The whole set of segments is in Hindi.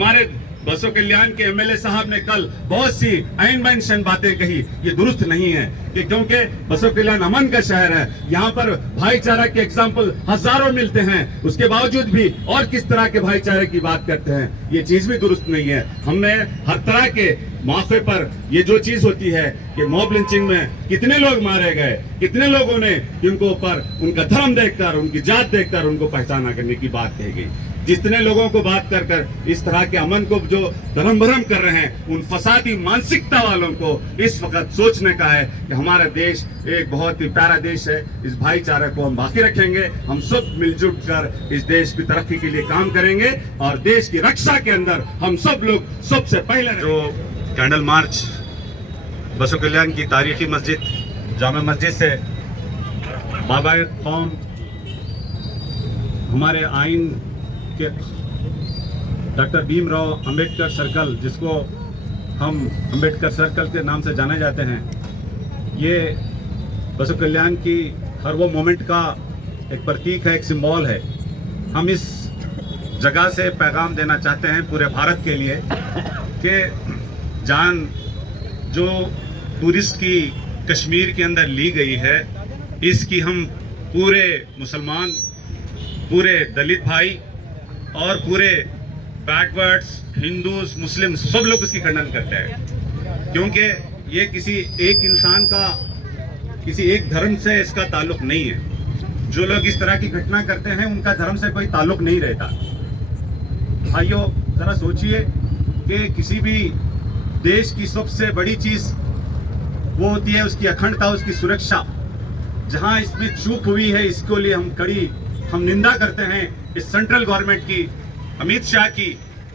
हमारे बसो कल्याण के एमएलए साहब ने कल बहुत सी ऐन बैन बातें कही, ये दुरुस्त नहीं है कि क्योंकि बसो कल्याण अमन का शहर है, यहाँ पर भाईचारा के एग्जाम्पल हजारों मिलते हैं, उसके बावजूद भी और किस तरह के भाईचारे की बात करते हैं, ये चीज भी दुरुस्त नहीं है। हमने हर तरह के मौके पर ये जो चीज होती है कि मॉब लिंचिंग में कितने लोग मारे गए, कितने लोगों ने उनको ऊपर उनका धर्म देखकर, उनकी जात देखकर उनको पहचाना करने की बात कही गई। जितने लोगों को बात कर कर इस तरह के अमन को जो धर्म भरम कर रहे हैं, उन फसादी मानसिकता वालों को इस वक्त सोचने का है कि हमारा देश एक बहुत ही प्यारा देश है, इस भाईचारे को हम बाकी रखेंगे, हम सब मिलजुल कर इस देश की तरक्की के लिए काम करेंगे और देश की रक्षा के अंदर हम सब लोग सबसे पहले। जो कैंडल मार्च बसो कल्याण की तारीखी मस्जिद जामा मस्जिद से बाबा कौम हमारे आइन के डॉक्टर भीमराव अंबेडकर सर्कल, जिसको हम अंबेडकर सर्कल के नाम से जाने जाते हैं, ये बसो कल्याण की हर वो मोमेंट का एक प्रतीक है, एक सिंबल है। हम इस जगह से पैगाम देना चाहते हैं पूरे भारत के लिए कि जान जो टूरिस्ट की कश्मीर के अंदर ली गई है, इसकी हम पूरे मुसलमान, पूरे दलित भाई और पूरे बैकवर्ड्स हिंदूज मुस्लिम सब लोग उसकी खंडन करते हैं, क्योंकि ये किसी एक इंसान का, किसी एक धर्म से इसका ताल्लुक नहीं है। जो लोग इस तरह की घटना करते हैं उनका धर्म से कोई ताल्लुक नहीं रहता। भाइयों, जरा सोचिए कि किसी भी देश की सबसे बड़ी चीज वो होती है उसकी अखंडता, उसकी सुरक्षा। जहां इसमें चूक हुई है, इसको लिए हम निंदा करते हैं इस सेंट्रल गवर्नमेंट की, अमित शाह की,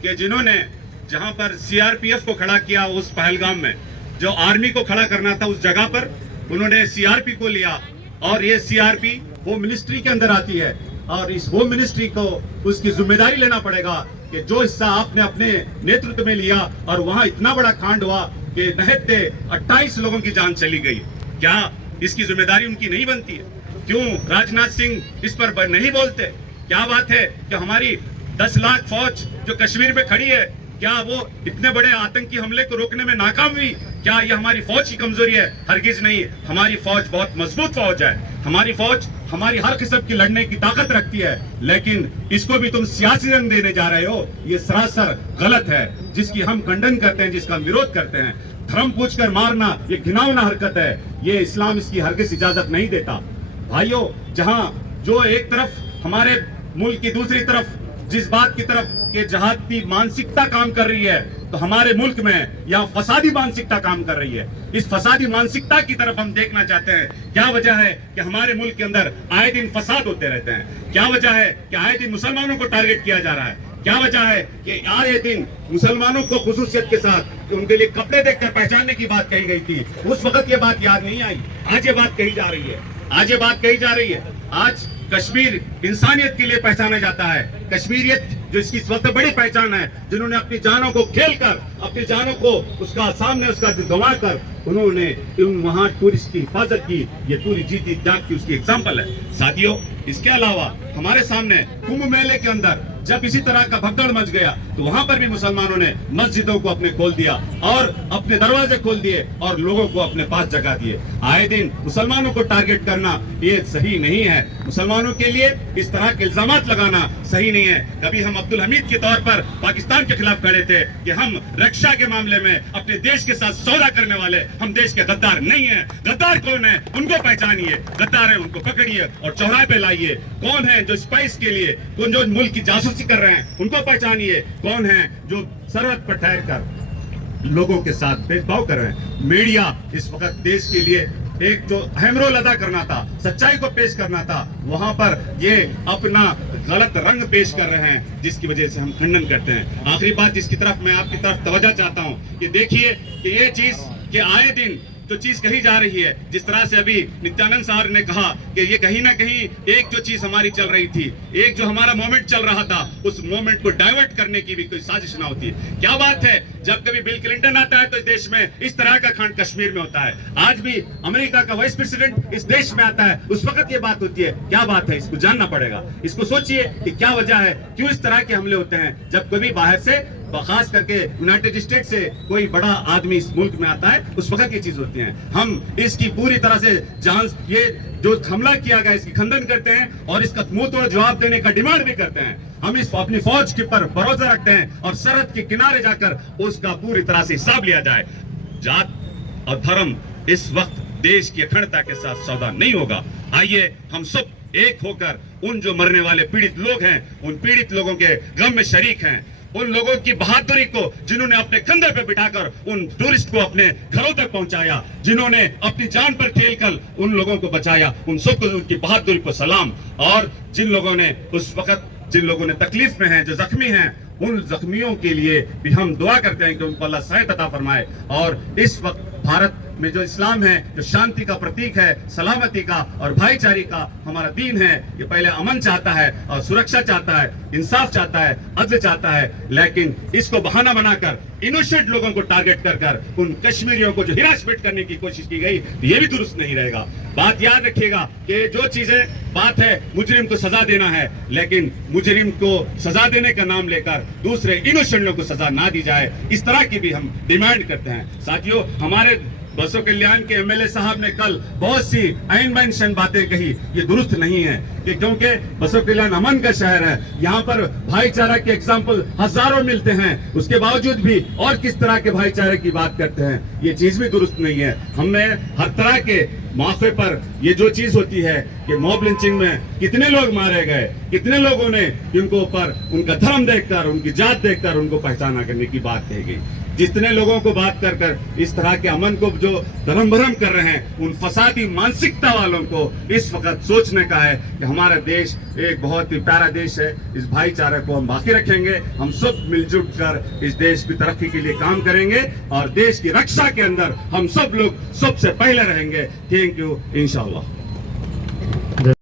कि जिन्होंने जहां पर सीआरपीएफ को खड़ा किया उस पहलगाम में, जो आर्मी को खड़ा करना था उस जगह पर उन्होंने सीआरपी को लिया, और ये सीआरपी होम मिनिस्ट्री के अंदर आती है और इस होम मिनिस्ट्री को उसकी जिम्मेदारी लेना पड़ेगा कि जो हिस्सा आपने अपने नेतृत्व में लिया और वहां इतना बड़ा कांड हुआ कि नहते 28 लोगों की जान चली गई, क्या इसकी जिम्मेदारी उनकी नहीं बनती है? क्यों राजनाथ सिंह इस पर नहीं बोलते? क्या बात है कि हमारी 10 लाख फौज जो कश्मीर में खड़ी है, क्या वो इतने बड़े आतंकी हमले को रोकने में नाकाम हुई? क्या ये हमारी फौज की कमजोरी है? हरगिज नहीं। हमारी फौज बहुत मजबूत फौज है। हमारी फौज हमारी हर किस्म की लड़ने की ताकत रखती है, लेकिन इसको भी तुम सियासी रंग देने जा रहे हो, ये सरासर गलत है, जिसकी हम खंडन करते हैं, जिसका विरोध करते हैं। धर्म पूछकर मारना ये घिनौना हरकत है, ये इस्लाम इसकी हरगिज इजाजत नहीं देता। भाइयों, जहां जो एक तरफ हमारे मुल्क की दूसरी तरफ जिस बात की तरफ के जहादी मानसिकता काम कर रही है, तो हमारे मुल्क में यहाँ फसादी मानसिकता काम कर रही है। इस फसादी मानसिकता की तरफ हम देखना चाहते हैं। क्या वजह है कि हमारे मुल्क के अंदर आए दिन फसाद होते रहते हैं? क्या वजह है कि आए दिन मुसलमानों को टारगेट किया जा रहा है? क्या वजह है कि आए दिन मुसलमानों को खुसूसियत के साथ उनके लिए कपड़े देखकर पहचानने की बात कही गई थी? उस वक्त ये बात याद नहीं आई, आज ये बात कही जा रही है। आज ये बात कही जा रही है। आज कश्मीर इंसानियत के लिए पहचाना जाता है। कश्मीरियत जो इसकी सबसे बड़ी पहचान है, जिन्होंने अपनी जानों को खेलकर, अपनी जानों को उसका सामने उसका गंवा कर उन्होंने वहां टूरिस्ट की हिफाजत की, ये पूरी जीती जाग की उसकी एग्जाम्पल है। साथियों, इसके अलावा हमारे सामने कुंभ मेले के अंदर जब इसी तरह का भगदड़ मच गया, तो वहां पर भी मुसलमानों ने मस्जिदों को अपने खोल दिया और अपने दरवाजे खोल दिए और लोगों को अपने पास जगह दिए। आए दिन मुसलमानों को टारगेट करना ये सही नहीं है। मुसलमानों के लिए इस तरह के इल्जामात लगाना सही नहीं है। कभी हम अब्दुल हमीद के तौर पर पाकिस्तान के खिलाफ खड़े थे कि हम रक्षा के मामले में अपने देश के साथ सौदा करने वाले, हम देश के गद्दार नहीं है। गद्दार कौन है उनको पहचानिए, गद्दार है उनको पकड़िए और चौराहे पे लाइए। कौन है जो स्पाइस के लिए, कौन जो मुल्क की जासूसी कर रहे हैं उनको पहचानिए। कौन है जो सरहद पर ठहर कर लोगों के साथ भेदभाव कर रहे हैं। मीडिया इस वक्त देश के लिए एक जो अहम रोल अदा करना था, सच्चाई को पेश करना था, वहां पर ये अपना गलत रंग पेश कर रहे हैं, जिसकी वजह से हम खंडन करते हैं। आखिरी बात जिसकी तरफ मैं आपकी तरफ तवज्जो चाहता हूं कि देखिए कि ये चीज कि आए दिन जो चीज कही जा रही है, जिस तरह से अभी नित्यानंद साहब ने कहा कि ये कहीं ना कहीं एक जो चीज हमारी चल रही थी, एक जो हमारा मोमेंट चल रहा था, उस मोमेंट को डाइवर्ट करने की भी कोई साजिश ना होती है। क्या बात है, जब कभी बिल क्लिंटन आता है तो इस देश में इस तरह का कांड कश्मीर में होता है। आज भी अमेरिका का वाइस प्रेसिडेंट इस देश में आता है, उस वक्त ये बात होती है। क्या बात है, इसको जानना पड़ेगा। इसको सोचिए कि क्या वजह है, क्यों इस तरह के हमले होते हैं। जब कभी बाहर से खास करके यूनाइटेड स्टेट से कोई बड़ा आदमी इस मुल्क में आता है, उस वक्त ये चीज होती है। हम इसकी पूरी तरह से जांच, ये जो हमला किया गया इसकी खंडन करते हैं और इसका मुंह तोड़ जवाब देने का डिमांड भी करते हैं। हम इस अपनी फौज के पर भरोसा रखते हैं और सरहद के किनारे जाकर उसका पूरी तरह से हिसाब लिया जाए। जात और धर्म इस वक्त देश की अखंडता के साथ सौदा नहीं होगा। आइए हम सब एक होकर उन जो मरने वाले पीड़ित लोग हैं, उन पीड़ित लोगों के गम में शरीक हैं, उन लोगों की बहादुरी को जिन्होंने अपने कंधे पे बिठाकर उन टूरिस्ट को अपने घरों तक पहुंचाया, जिन्होंने अपनी जान पर खेलकर उन लोगों को बचाया, उन सबको उनकी बहादुरी को सलाम। और जिन लोगों ने उस वक्त, जिन लोगों ने तकलीफ में हैं, जो जख्मी हैं, उन जख्मियों के लिए भी हम दुआ करते हैं कि उनको अल्लाह सेहत अता फरमाए। और इस वक्त भारत में जो इस्लाम है, जो शांति का प्रतीक है, सलामती का और भाईचारे का हमारा दीन है, ये पहले अमन चाहता है और सुरक्षा चाहता है, इंसाफ चाहता है, अदल चाहता है। लेकिन इसको बहाना बनाकर इनोसेंट लोगों को टारगेट कर उन कश्मीरियों को जो हिरासमेंट करने की कोशिश की गई, ये भी दुरुस्त नहीं रहेगा। बात याद रखिएगा कि जो चीजें बात है मुजरिम को सजा देना है, लेकिन मुजरिम को सजा देने का नाम लेकर दूसरे इनोसेंट लोगों को सजा ना दी जाए, इस तरह की भी हम डिमांड करते हैं। साथियों, हमारे बसों कल्याण के एमएलए साहब ने कल बहुत सी ऐन बैन बातें कही, ये दुरुस्त नहीं है कि क्योंकि बसों कल्याण अमन का शहर है, यहाँ पर भाईचारा के एग्जाम्पल हजारों मिलते हैं, उसके बावजूद भी और किस तरह के भाईचारे की बात करते हैं, ये चीज भी दुरुस्त नहीं है। हमने हर तरह के मौके पर ये जो चीज होती है कि मॉब लिंचिंग में कितने लोग मारे गए, कितने लोगों ने उनको ऊपर उनका धर्म देखकर, उनकी जात देखकर उनको पहचाना करने की बात कही गई। जितने लोगों को बात कर इस तरह के अमन को जो धर्म भरम कर रहे हैं, उन फसादी मानसिकता वालों को इस वक्त सोचने का है कि हमारा देश एक बहुत ही प्यारा देश है, इस भाईचारे को हम बाकी रखेंगे, हम सब मिलजुल कर इस देश की तरक्की के लिए काम करेंगे और देश की रक्षा के अंदर हम सब लोग सबसे पहले रहेंगे। थैंक यू, इंशाअल्लाह।